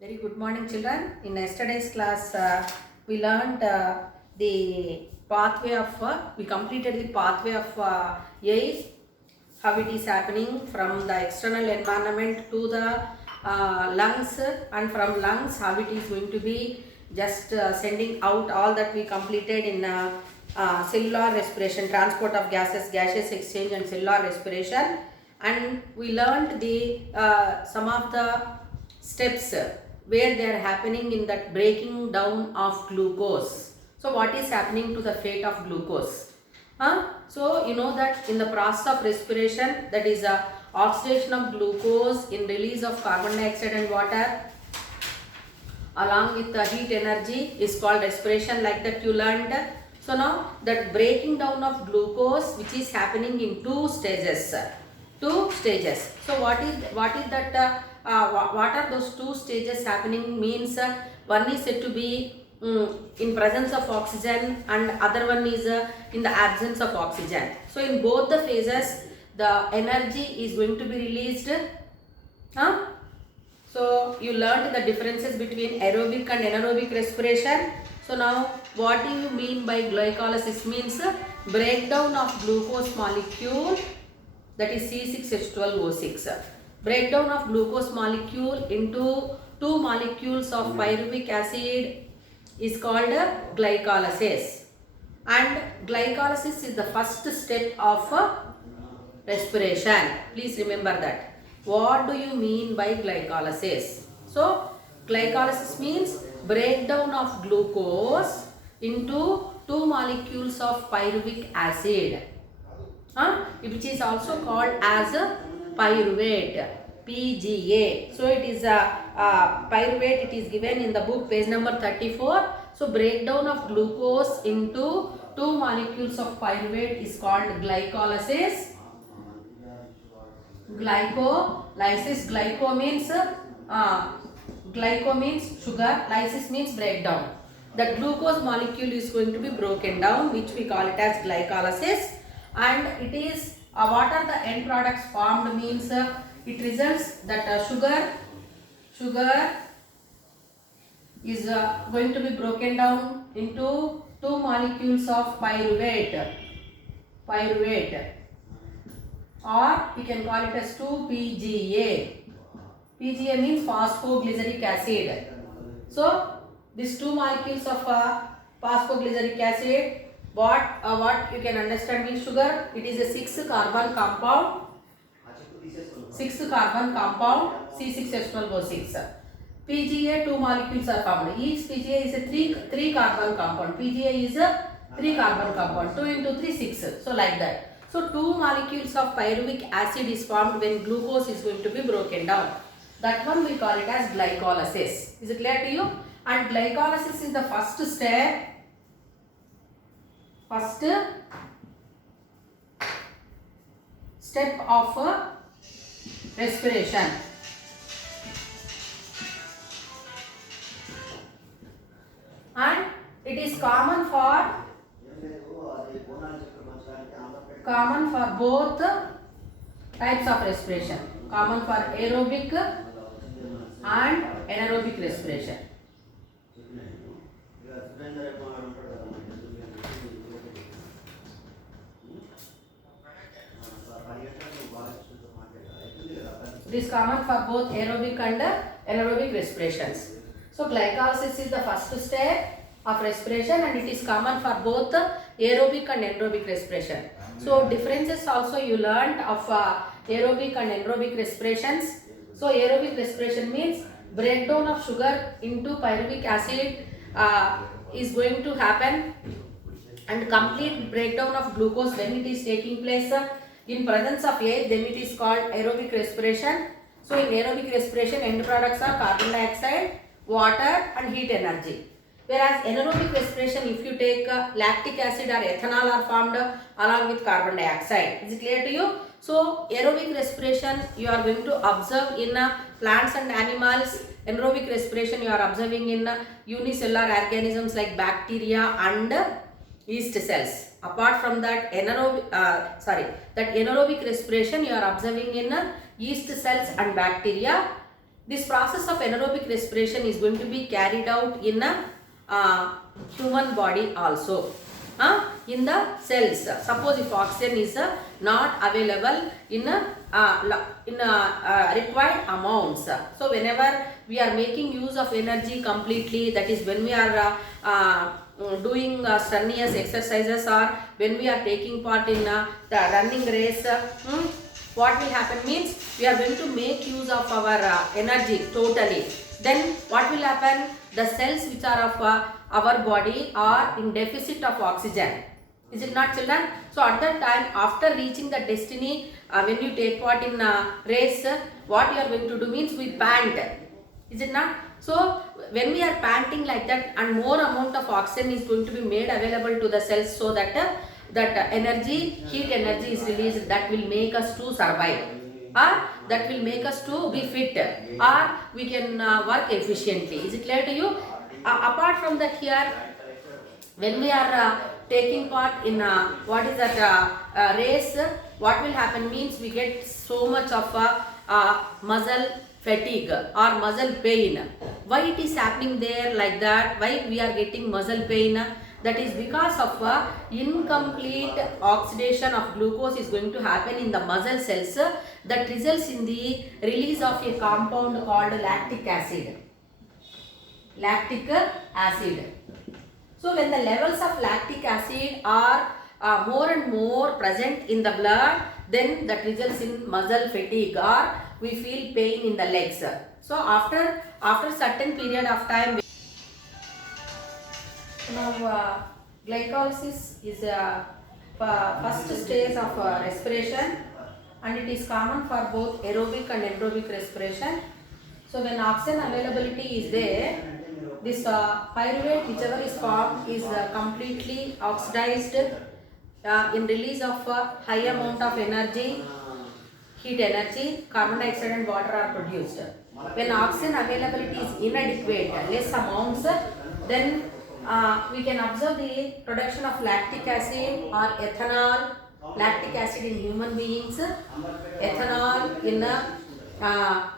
Very good morning, children. In yesterday's class, we learned the pathway of, we completed the pathway of air, how it is happening from the external environment to the lungs, and from lungs, how it is going to be just sending out all that we completed in cellular respiration, transport of gases, gaseous exchange, and cellular respiration. And we learned the some of the steps where they are happening in that breaking down of glucose. So what is happening to the fate of glucose? So you know that in the process of respiration, that is oxidation of glucose in release of carbon dioxide and water along with the heat energy is called respiration, like that you learned. So now that breaking down of glucose which is happening in two stages. So what is that what are those two stages happening means one is said to be in presence of oxygen and other one is in the absence of oxygen. So in both the phases the energy is going to be released. So you learned the differences between aerobic and anaerobic respiration. So now what do you mean by glycolysis? Means breakdown of glucose molecule, that is C6H12O6. Breakdown of glucose molecule into two molecules of pyruvic acid is called glycolysis. And glycolysis is the first step of respiration. Please remember that. What do you mean by glycolysis? So glycolysis means breakdown of glucose into two molecules of pyruvic acid, which is also called as a pyruvate, PGA. So it is a pyruvate, it is given in the book page number 34. So breakdown of glucose into two molecules of pyruvate is called glycolysis. Glycolysis, glyco means sugar, lysis means breakdown. The glucose molecule is going to be broken down, which we call it as glycolysis. And it is what are the end products formed means it results that sugar is going to be broken down into two molecules of pyruvate, or we can call it as 2-PGA. PGA means phosphoglyceric acid. So these two molecules of phosphoglyceric acid, what you can understand means sugar, it is a 6 carbon compound, C6H12O6. PGA, two molecules are formed. Each PGA is a 3 carbon compound. PGA is a 3 carbon compound. 2 into 3, 6. So like that. So two molecules of pyruvic acid is formed when glucose is going to be broken down. That one we call it as glycolysis. Is it clear to you? And glycolysis is the first step. Of respiration. And it is common for both types of respiration, common for aerobic and anaerobic respiration. It is common for both aerobic and anaerobic respirations. So glycolysis is the first step of respiration and it is common for both aerobic and anaerobic respiration. So differences also you learned of aerobic and anaerobic respirations. So aerobic respiration means breakdown of sugar into pyruvic acid is going to happen, and complete breakdown of glucose when it is taking place in presence of air, then it is called aerobic respiration. So in aerobic respiration end products are carbon dioxide, water and heat energy. Whereas anaerobic respiration, if you take lactic acid or ethanol are formed along with carbon dioxide. Is it clear to you? So aerobic respiration you are going to observe in plants and animals. Anaerobic respiration you are observing in unicellular organisms like bacteria and yeast cells. Apart from that, anaerobic respiration you are observing in yeast cells and bacteria. This process of anaerobic respiration is going to be carried out in a human body also. In the cells, suppose if oxygen is not available in required amounts, so whenever we are making use of energy completely, that is when we are doing strenuous exercises or when we are taking part in the running race, what will happen means we are going to make use of our energy totally. Then what will happen? The cells which are of our body are in deficit of oxygen. Is it not, children? So at that time, after reaching the destiny, when you take part in race, what you are going to do means we pant. Is it not? So when we are panting like that, and more amount of oxygen is going to be made available to the cells, so that energy, heat energy is released, that will make us to survive, or that will make us to be fit, or we can work efficiently. Is it clear to you? Apart from that, here when we are taking part in what is that race, what will happen means we get so much of muscle fatigue or muscle pain. Why it is happening there like that? Why we are getting muscle pain? That is because of incomplete oxidation of glucose is going to happen in the muscle cells, that results in the release of a compound called lactic acid. Lactic acid. So when the levels of lactic acid are more and more present in the blood, then that results in muscle fatigue, or we feel pain in the legs. So after certain period of time, now glycolysis is a first stage of respiration, and it is common for both aerobic and anaerobic respiration. So when oxygen availability is there, this pyruvate whichever is formed is completely oxidized in release of high amount of energy, heat energy, carbon dioxide and water are produced. When oxygen availability is inadequate, less amounts, then we can observe the production of lactic acid or ethanol. Lactic acid in human beings, ethanol in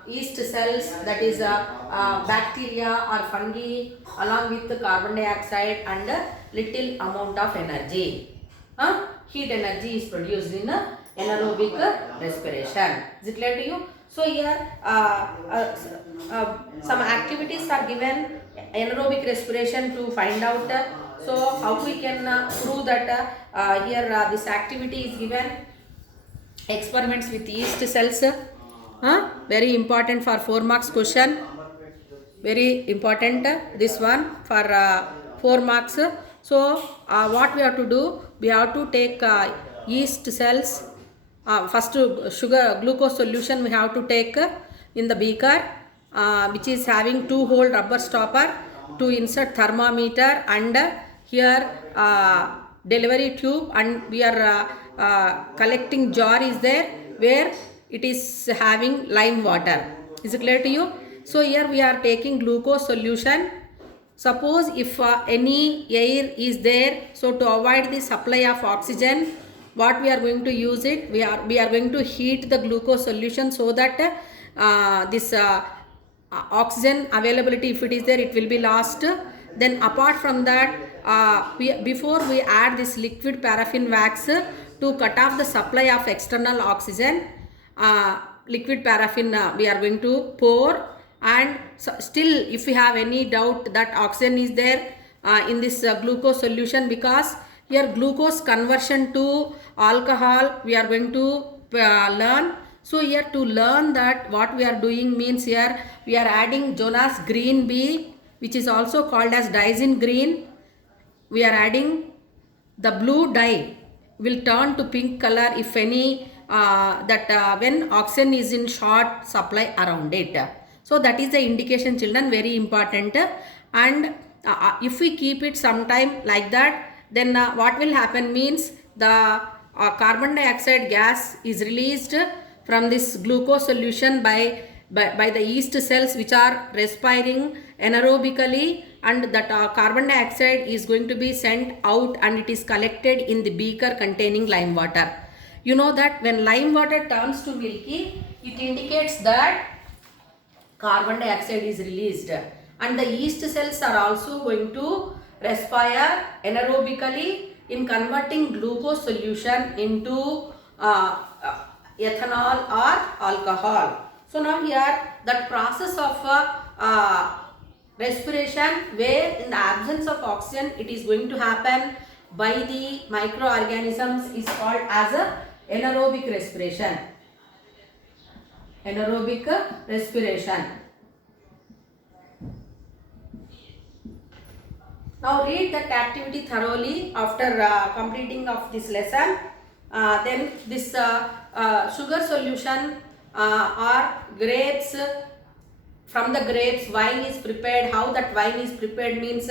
yeast cells, that is bacteria or fungi, along with the carbon dioxide and little amount of energy. Heat energy is produced in anaerobic respiration. Is it clear to you? So here some activities are given anaerobic respiration to find out. So how we can prove that here this activity is given? Experiments with yeast cells. Very important for 4 marks question. Very important this one for 4 marks. So what we have to do? We have to take yeast cells. First glucose solution we have to take in the beaker, which is having 2-hole rubber stopper to insert thermometer, and here delivery tube, and we are collecting jar is there where it is having lime water. Is it clear to you? So here we are taking glucose solution. Suppose if any air is there, so to avoid the supply of oxygen, what we are going to use it? We are going to heat the glucose solution, so that this oxygen availability, if it is there, it will be lost. Then apart from that, before we add this liquid paraffin wax to cut off the supply of external oxygen, liquid paraffin we are going to pour, and still if we have any doubt that oxygen is there in this glucose solution, because here glucose conversion to alcohol we are going to learn. So here to learn that, what we are doing means, here we are adding Jonas green bee, which is also called as Daisen green. We are adding the blue dye will turn to pink color if any when oxygen is in short supply around it. So that is the indication, children, very important. And if we keep it sometime like that, then what will happen means the carbon dioxide gas is released from this glucose solution by the yeast cells, which are respiring anaerobically, and that carbon dioxide is going to be sent out, and it is collected in the beaker containing lime water. You know that when lime water turns to milky, it indicates that carbon dioxide is released, and the yeast cells are also going to respire anaerobically in converting glucose solution into ethanol or alcohol. So now here that process of respiration, where in the absence of oxygen it is going to happen by the microorganisms, is called as a anaerobic respiration. Anaerobic respiration. Now read that activity thoroughly after completing of this lesson. Then this sugar solution or grapes, from the grapes wine is prepared. How that wine is prepared means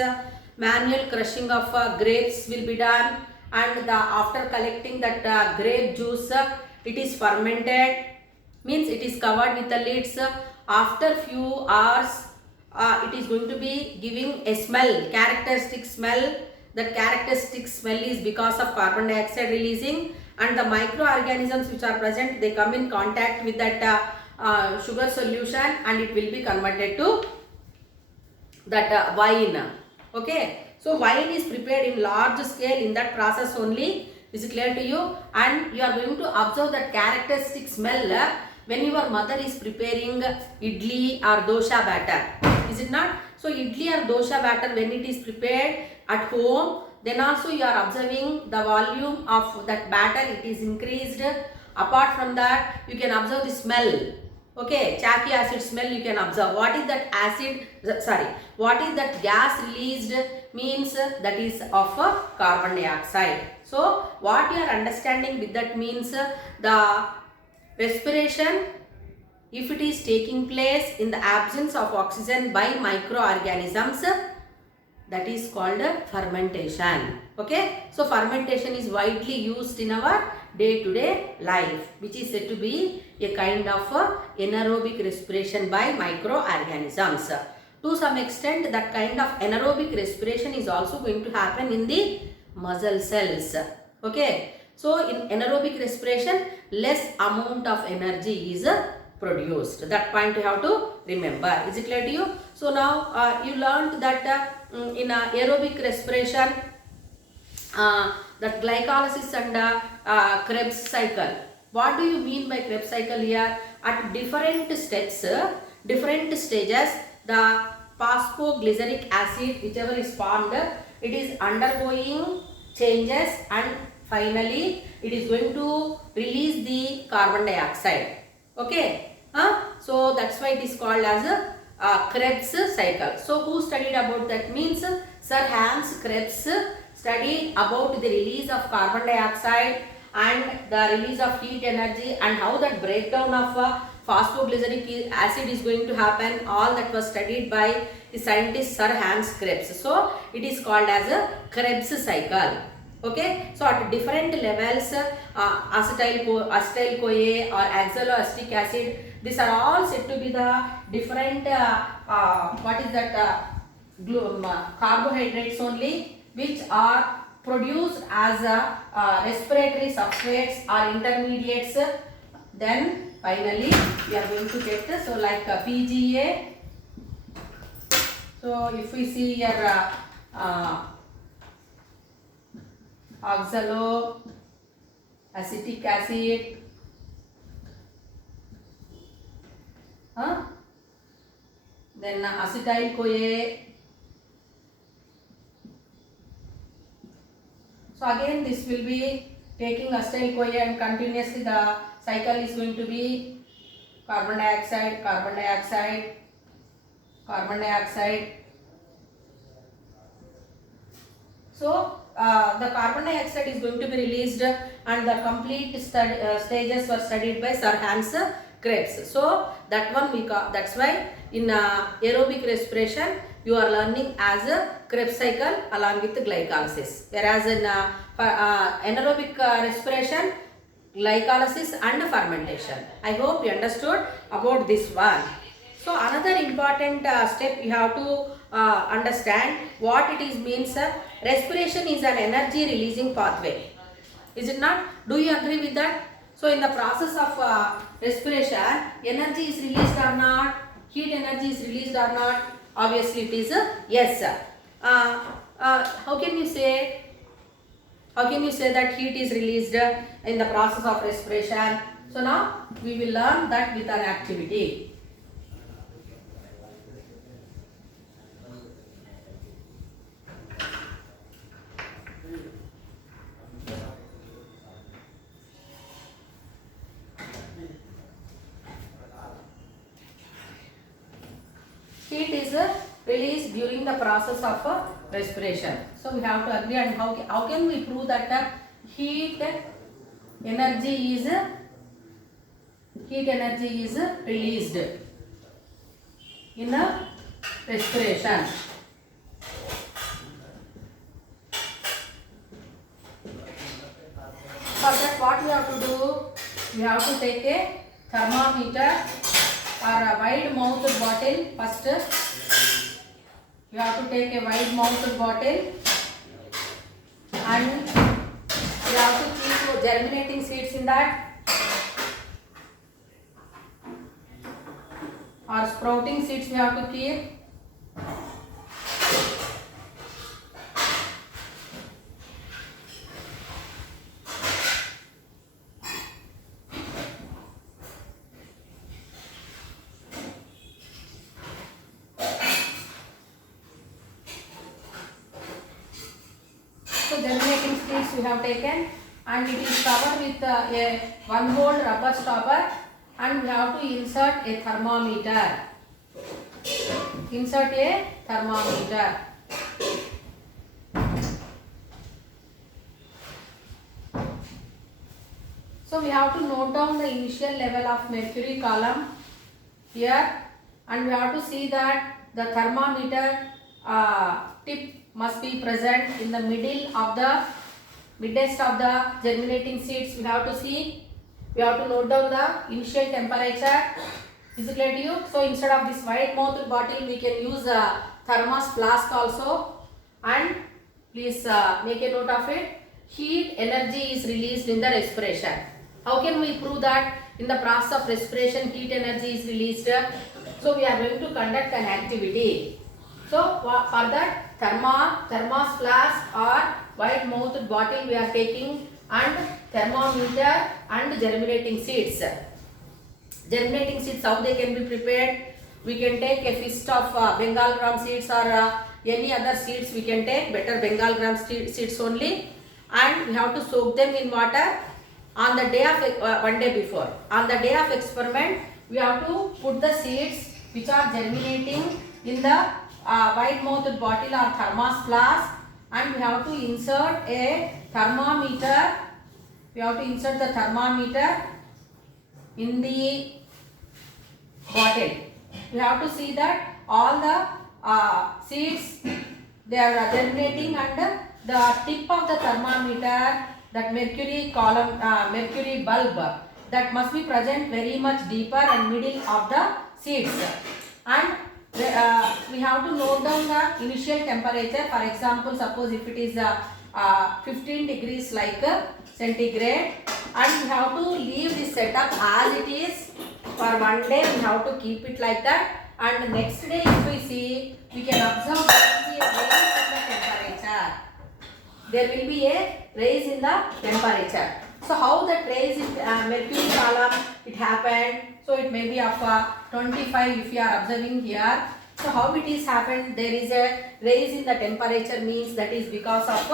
manual crushing of grapes will be done, and after collecting that grape juice, it is fermented, means it is covered with the lids. After few hours it is going to be giving a smell, characteristic smell. That characteristic smell is because of carbon dioxide releasing, and the microorganisms which are present, they come in contact with that sugar solution, and it will be converted to that wine. Okay, so wine is prepared in large scale in that process only. Is it clear to you? And you are going to observe that characteristic smell when your mother is preparing idli or dosha batter. Is it not? So idli or dosha batter, when it is prepared at home, then also you are observing the volume of that batter, it is increased. Apart from that, you can observe the smell. Okay, chalky acid smell you can observe. What is that acid, what is that gas released, means that is of carbon dioxide. So what you are understanding with that means the respiration, if it is taking place in the absence of oxygen by microorganisms, that is called fermentation. Okay, so fermentation is widely used in our day-to-day life, which is said to be a kind of anaerobic respiration by microorganisms. To some extent, that kind of anaerobic respiration is also going to happen in the muscle cells. Okay, so in anaerobic respiration, less amount of energy is produced. That point you have to remember. Is it clear to you? So now you learned that in aerobic respiration, that glycolysis and Krebs cycle. What do you mean by Krebs cycle here? At different steps, different stages, the phosphoglyceric acid, whichever is formed, it is undergoing changes, and finally it is going to release the carbon dioxide. Okay, so that's why it is called as a Krebs cycle. So who studied about that? Means Sir Hans Krebs studied about the release of carbon dioxide and the release of heat energy, and how that breakdown of phosphoglyceric acid is going to happen. All that was studied by the scientist Sir Hans Krebs. So it is called as a Krebs cycle. Okay, so at different levels, acetyl-CoA or oxaloacetic acid, these are all said to be the different carbohydrates only, which are produced as respiratory substrates or intermediates. Then finally we are going to get so like PGA. So if we see here oxaloacetic acid, then acetyl-CoA. So again this will be taking acetyl-CoA, and continuously the cycle is going to be carbon dioxide, carbon dioxide, carbon dioxide. So the carbon dioxide is going to be released, and the complete stages were studied by Sir Hans Krebs. So that one we call, that's why in aerobic respiration you are learning as a Krebs cycle along with glycolysis, whereas in anaerobic respiration, glycolysis and fermentation. I hope you understood about this one. So another important step you have to understand what it is means. Respiration is an energy releasing pathway. Is it not? Do you agree with that? So in the process of respiration, energy is released or not? heat energy is released or not? Obviously it is yes. How can you say? How can you say that heat is released in the process of respiration? So now we will learn that with an activity. Heat is released during the process of respiration. So we have to agree on how can we prove that heat energy is released in the respiration. For that what we have to do? We have to take a thermometer or a wide mouthed bottle. First you have to take a wide mouthed bottle and you have to keep germinating seeds in that or sprouting seeds we have to keep. So germinating seeds we have taken and it is covered with a 1 hole rubber stopper and we have to insert a thermometer. Insert a thermometer. So we have to note down the initial level of mercury column here and we have to see that the thermometer tip must be present in the middle of the midst of the germinating seeds. We have to see, we have to note down the initial temperature. Is it clear to you? So instead of this wide mouthed bottle we can use a thermos flask also and please make a note of it. Heat energy is released in the respiration. How can we prove that in the process of respiration heat energy is released? So we are going to conduct an activity. So for that thermos flask or wide mouthed bottle we are taking and thermometer and germinating seeds. Germinating seeds, how they can be prepared? We can take a fist of Bengal gram seeds or any other seeds we can take, better Bengal gram seeds only, and we have to soak them in water on the day of one day before. On the day of experiment we have to put the seeds which are germinating in the wide mouthed bottle or thermos flask and we have to insert a thermometer. We have to insert the thermometer in the bottle. We have to see that all the seeds they are germinating and the tip of the thermometer, that mercury column, mercury bulb, that must be present very much deeper and middle of the seeds. And we have to note down the initial temperature. For example, suppose if it is 15 degrees like centigrade and we have to leave this setup as it is for one day. We have to keep it like that and the next day if we see, we can observe there will be a rise in the temperature. So how that rise in mercury column it happened? So it may be of 25 if you are observing here. So how it is happened? There is a rise in the temperature, means that is because of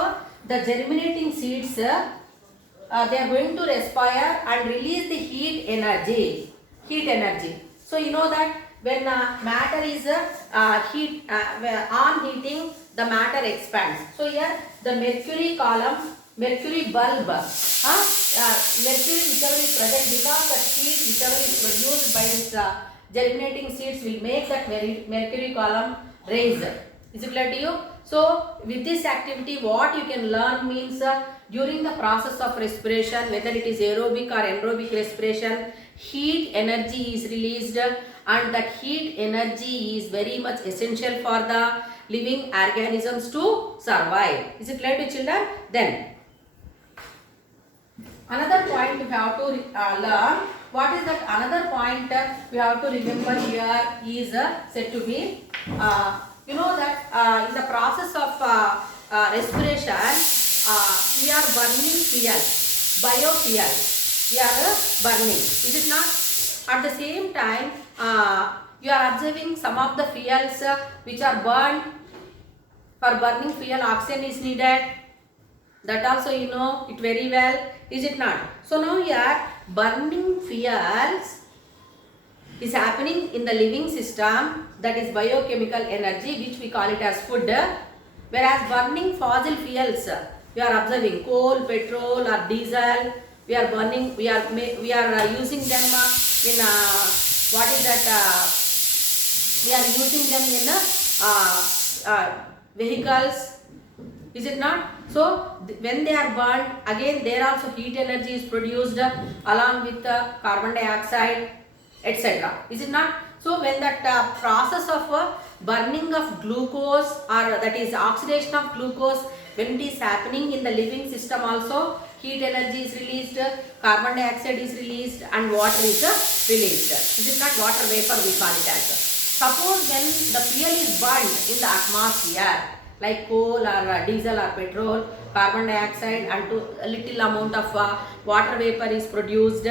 the germinating seeds. They are going to respire and release the heat energy. So you know that when matter is on heating, the matter expands. So here the mercury column, mercury bulb, mercury whichever is present, because the heat whichever is produced by this germinating seeds will make that mercury column raise. Is it clear to you? So with this activity what you can learn means during the process of respiration, whether it is aerobic or anaerobic respiration, heat energy is released and that heat energy is very much essential for the living organisms to survive. Is it clear to children? Then Another point we have to learn. What is that another point we have to remember here is said to be, you know that in the process of respiration, we are burning fuel, biofuel. We are burning. Is it not? At the same time, you are observing some of the fuels which are burned. For burning fuel, oxygen is needed. That also you know it very well, is it not? So now here burning fuels is happening in the living system, that is biochemical energy, which we call it as food. Whereas burning fossil fuels, we are observing coal, petrol or diesel, we are burning, we are using them in what is that? We are using them in vehicles. Is it not? So when they are burned, again there also heat energy is produced along with carbon dioxide, etc. Is it not? So when that process of burning of glucose, or that is oxidation of glucose, when it is happening in the living system also, heat energy is released, carbon dioxide is released and water is released. Is it not? Water vapor we call it as. Suppose when the fuel is burned in the atmosphere, like coal or diesel or petrol, carbon dioxide and to a little amount of water vapor is produced.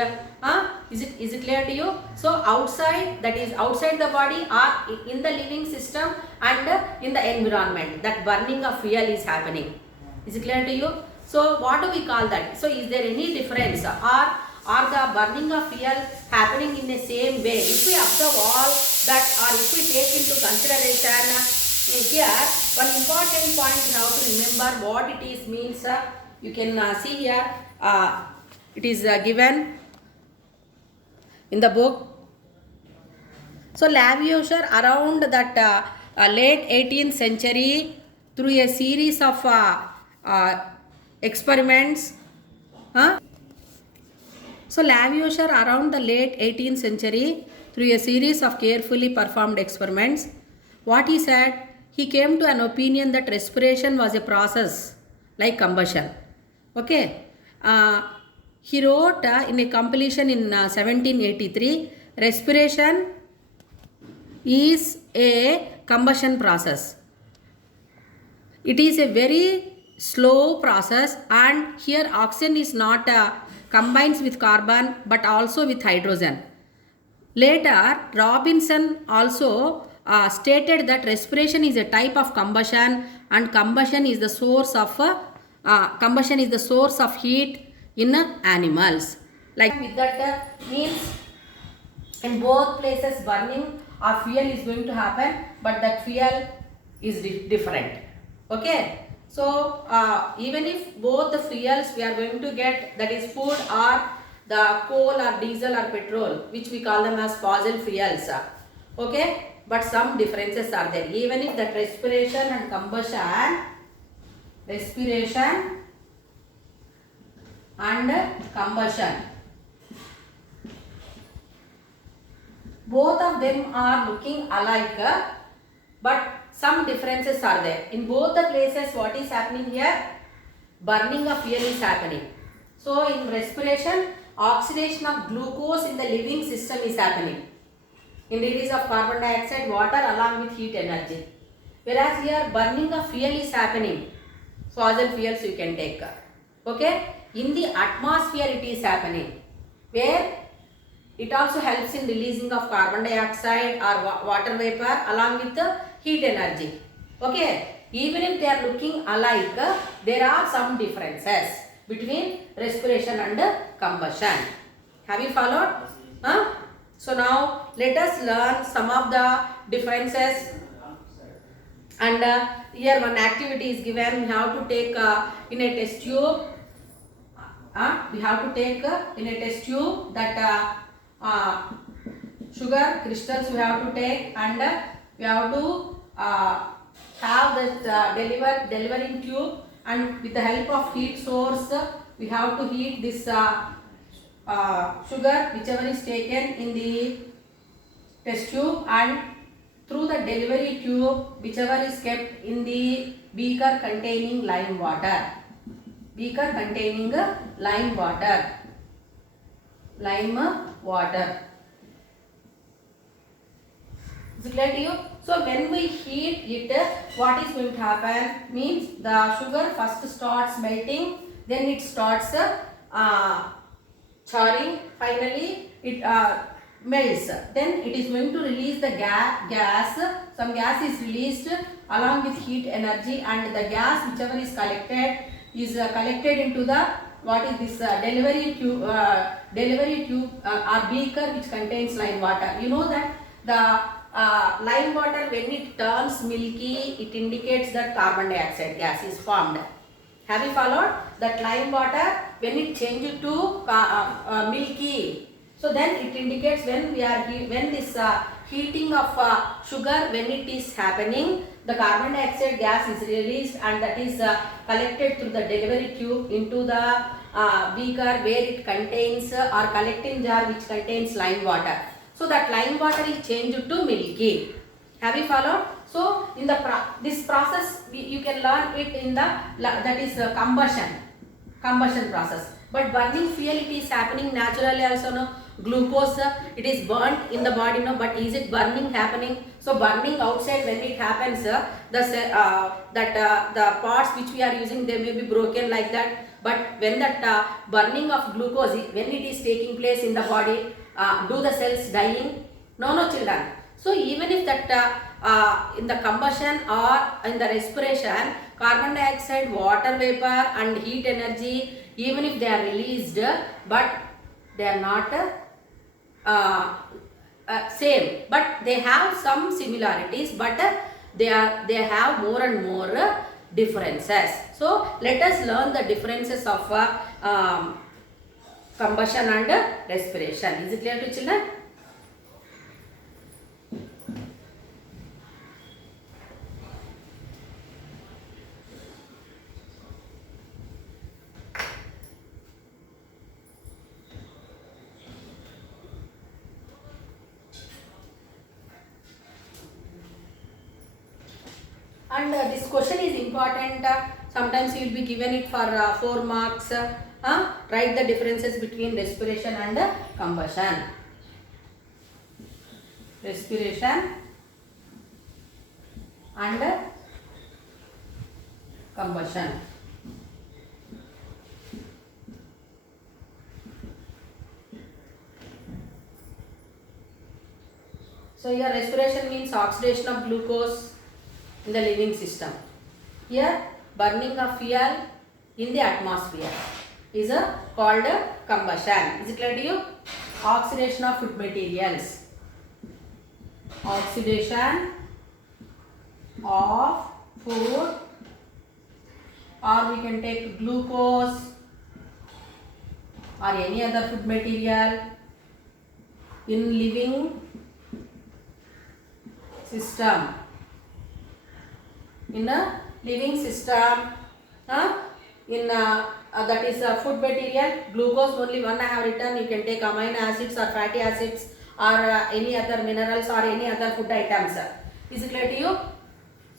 Is it clear to you? So outside, that is outside the body or in the living system and in the environment, that burning of fuel is happening. Is it clear to you? So what do we call that? So is there any difference, or the burning of fuel happening in the same way? If we observe all that, or if we take into consideration here, one important point you have to remember what it is means. You can see here, it is given in the book. So Lavoisier around that late 18th century, through a series of experiments. So Lavoisier around the late 18th century, through a series of carefully performed experiments, what he said, he came to an opinion that respiration was a process like combustion. Okay. He wrote in a compilation in 1783, respiration is a combustion process. It is a very slow process, and here oxygen is not combines with carbon but also with hydrogen. Later, Robinson also stated that respiration is a type of combustion, and combustion is the source of heat in animals. Like with that means in both places burning or fuel is going to happen, but that fuel is different. Okay. So even if both the fuels we are going to get, that is food or the coal or diesel or petrol, which we call them as fossil fuels. Okay. But some differences are there. Even if that respiration and combustion, both of them are looking alike, but some differences are there. In both the places, what is happening here? Burning of fuel is happening. So in respiration, oxidation of glucose in the living system is happening, in release of carbon dioxide, water along with heat energy. Whereas here burning of fuel is happening, fossil fuels you can take. Okay. In the atmosphere it is happening, where it also helps in releasing of carbon dioxide or water vapor along with the heat energy. Okay. Even if they are looking alike, there are some differences between respiration and combustion. Have you followed? So now let us learn some of the differences, and here one activity is given. We have to take in a test tube. We have to take in a test tube that sugar crystals we have to take, and we have to have that delivering tube, and with the help of heat source we have to heat this sugar whichever is taken in the test tube, and through the delivery tube whichever is kept in the beaker containing lime water. beaker containing lime water. Lime water. Is it clear to you? So when we heat it, what is going to happen? Means the sugar first starts melting, then it starts charring. Finally, it melts. Then it is going to release the gas. Some gas is released along with heat energy, and the gas whichever is collected into the what is this delivery tube or beaker which contains lime water. You know that the lime water, when it turns milky, it indicates that carbon dioxide gas is formed. Have you followed? That lime water, when it changes to milky, so then it indicates when this heating of sugar, when it is happening, the carbon dioxide gas is released, and that is collected through the delivery tube into the beaker where it contains or collecting jar which contains lime water. So that lime water is changed to milky. Have you followed? So in the this process you can learn it in the that is combustion process. But burning fuel, it is happening naturally also, no? Glucose, it is burnt in the body, no? But is it burning happening? So burning outside, when it happens, the parts which we are using, they may be broken like that. But when that burning of glucose, when it is taking place in the body, do the cells dying? No, children. So even if that in the combustion or in the respiration, carbon dioxide, water vapor and heat energy, even if they are released, but they are not same, but they have some similarities, but they have more and more differences. So let us learn the differences of combustion and respiration. Is it clear to children? And this question is important. Sometimes you will be given it for 4 marks. Write the differences between respiration and combustion. Respiration and combustion. So here respiration means oxidation of glucose in the living system. Here burning of fuel in the atmosphere is called combustion. Is it clear to you? Oxidation of food materials. Oxidation of food, or we can take glucose or any other food material in living system. In a living system, that is food material, glucose only one I have written. You can take amino acids or fatty acids or any other minerals or any other food items. Is it clear to you?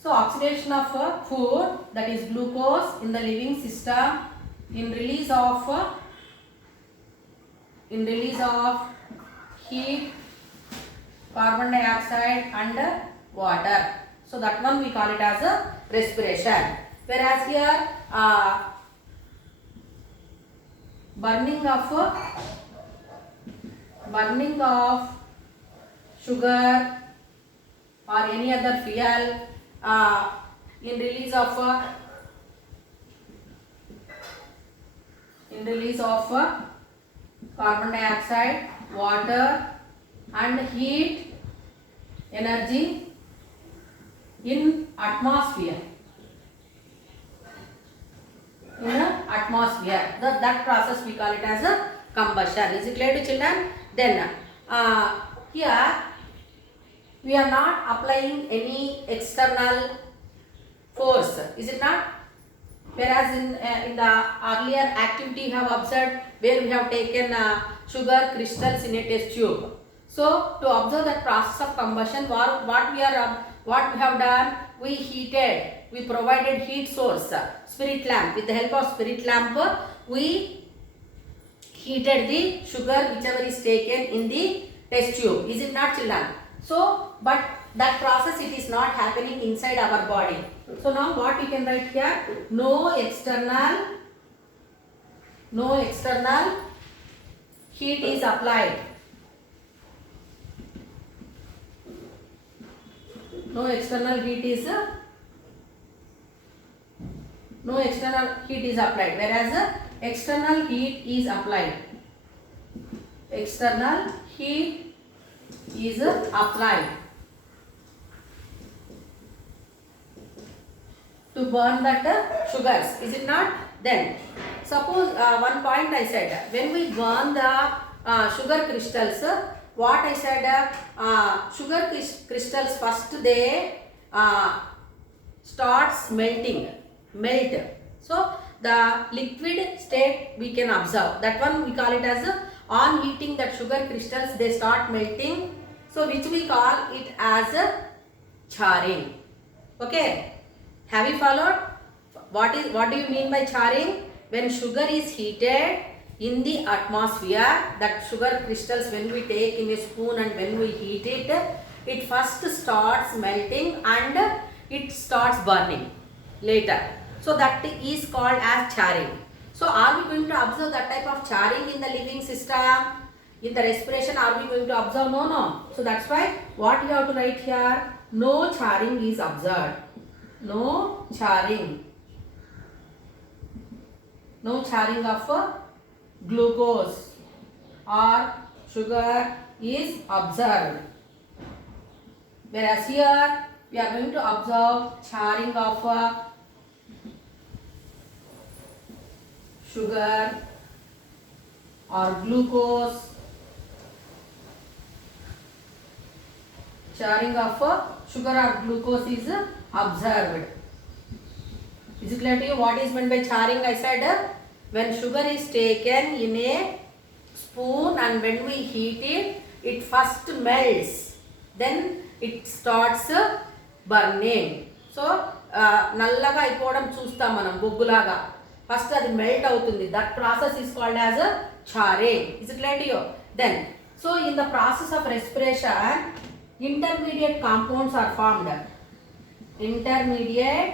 So oxidation of food, that is glucose in the living system, in release of heat, carbon dioxide and water. So that one we call it as a respiration. Whereas here burning of sugar or any other fuel in release of carbon dioxide, water and heat energy in atmosphere. That process we call it as a combustion. Is it clear to children? Then here we are not applying any external force. Is it not? Whereas in the earlier activity you have observed where we have taken sugar crystals in a test tube. So to observe that process of combustion, what we are what we have done? We heated, we provided heat source, spirit lamp. With the help of spirit lamp, we heated the sugar whichever is taken in the test tube. Is it not, children? So, but that process, it is not happening inside our body. So now what we can write here? No external heat is applied. No external heat is applied, whereas external heat is applied. External heat is applied to burn that sugars. Is it not? Then suppose one point I said, when we burn the sugar crystals, what I said, sugar crystals first they starts melt. So the liquid state we can observe. That one we call it as on heating that sugar crystals they start melting. So which we call it as charring. Okay. Have you followed? What do you mean by charring? When sugar is heated in the atmosphere, that sugar crystals when we take in a spoon and when we heat it, it first starts melting and it starts burning later. So that is called as charring. So are we going to observe that type of charring in the living system? In the respiration, are we going to observe? No. So that's why what you have to write here, no charring is observed. No charring of glucose or sugar is observed. Whereas here we are going to observe charring of sugar or glucose. Charring of sugar or glucose is observed. Is it clear to you what is meant by charring? I said when sugar is taken in a spoon and when we heat it, it first melts, then it starts burning. So నల్లగా అయిపోవడం చూస్తాం మనం బొగ్గులాగా. First అది melt అవుతుంది. That process is called as charring. Is it clear to you? Then so in the process of respiration, intermediate compounds are formed. Intermediate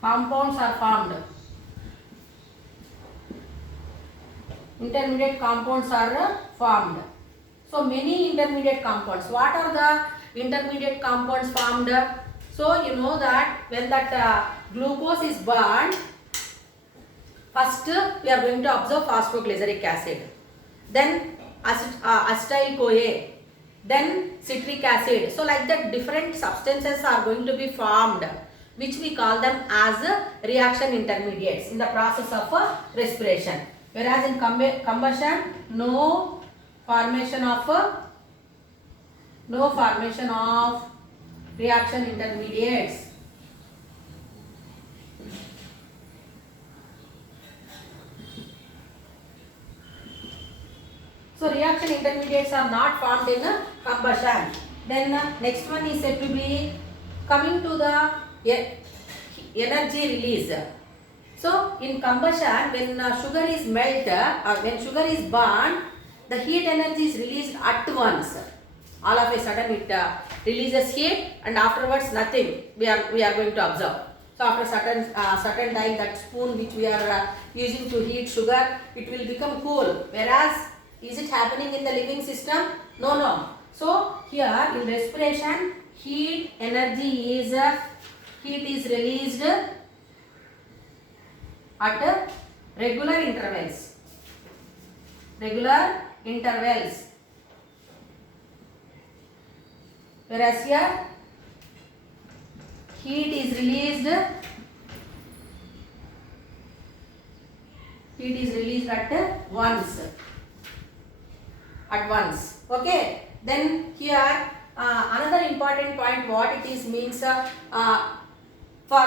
compounds are formed. So many intermediate compounds. What are the intermediate compounds formed? So you know that when that glucose is burned, first we are going to observe phosphoglyceric acid, then acetyl-CoA, then citric acid. So like that different substances are going to be formed, which we call them as reaction intermediates in the process of respiration. Whereas in combustion, no formation of reaction intermediates. So reaction intermediates are not formed in combustion. Then next one is said to be coming to the energy release. So in combustion, when sugar is when sugar is burned, the heat energy is released at once. All of a sudden it releases heat and afterwards nothing. We are going to observe. So after certain time, that spoon which we are using to heat sugar, it will become cool. Whereas is it happening in the living system? No. So here in respiration, heat is released at regular intervals. Whereas here heat is released at once. Okay. Then here another important point, what it is means for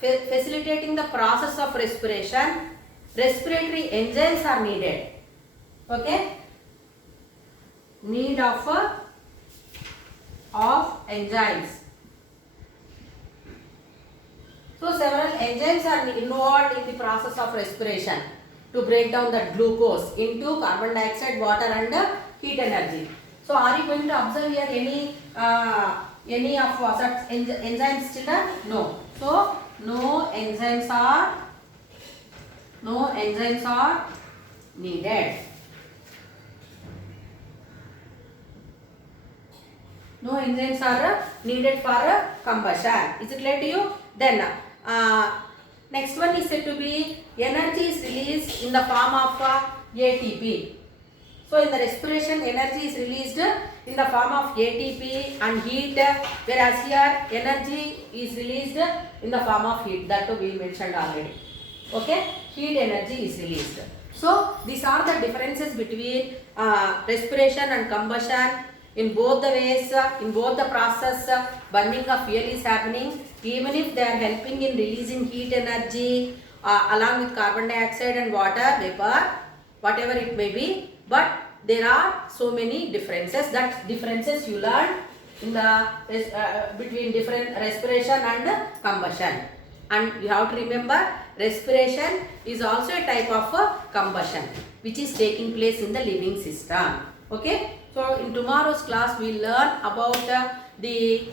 facilitating the process of respiration, respiratory enzymes are needed. Okay. Need of of enzymes. So several enzymes are involved in the process of respiration to break down the glucose into carbon dioxide, water and heat energy. So are you going to observe here any of such enzymes, children? No. So no enzymes are needed. No enzymes are needed for combustion. Is it clear to you? Then next one is said to be energy is released in the form of ATP. So in the respiration, energy is released in the form of ATP and heat, whereas here energy is released in the form of heat. That we mentioned already. Okay, heat energy is released. So these are the differences between respiration and combustion. In both the ways, in both the process, burning of fuel is happening. Even if they are helping in releasing heat energy along with carbon dioxide and water vapor, whatever it may be, but there are so many differences. That differences you learn in the between different respiration and combustion. And you have to remember, respiration is also a type of combustion which is taking place in the living system. Okay. So in tomorrow's class we learn about the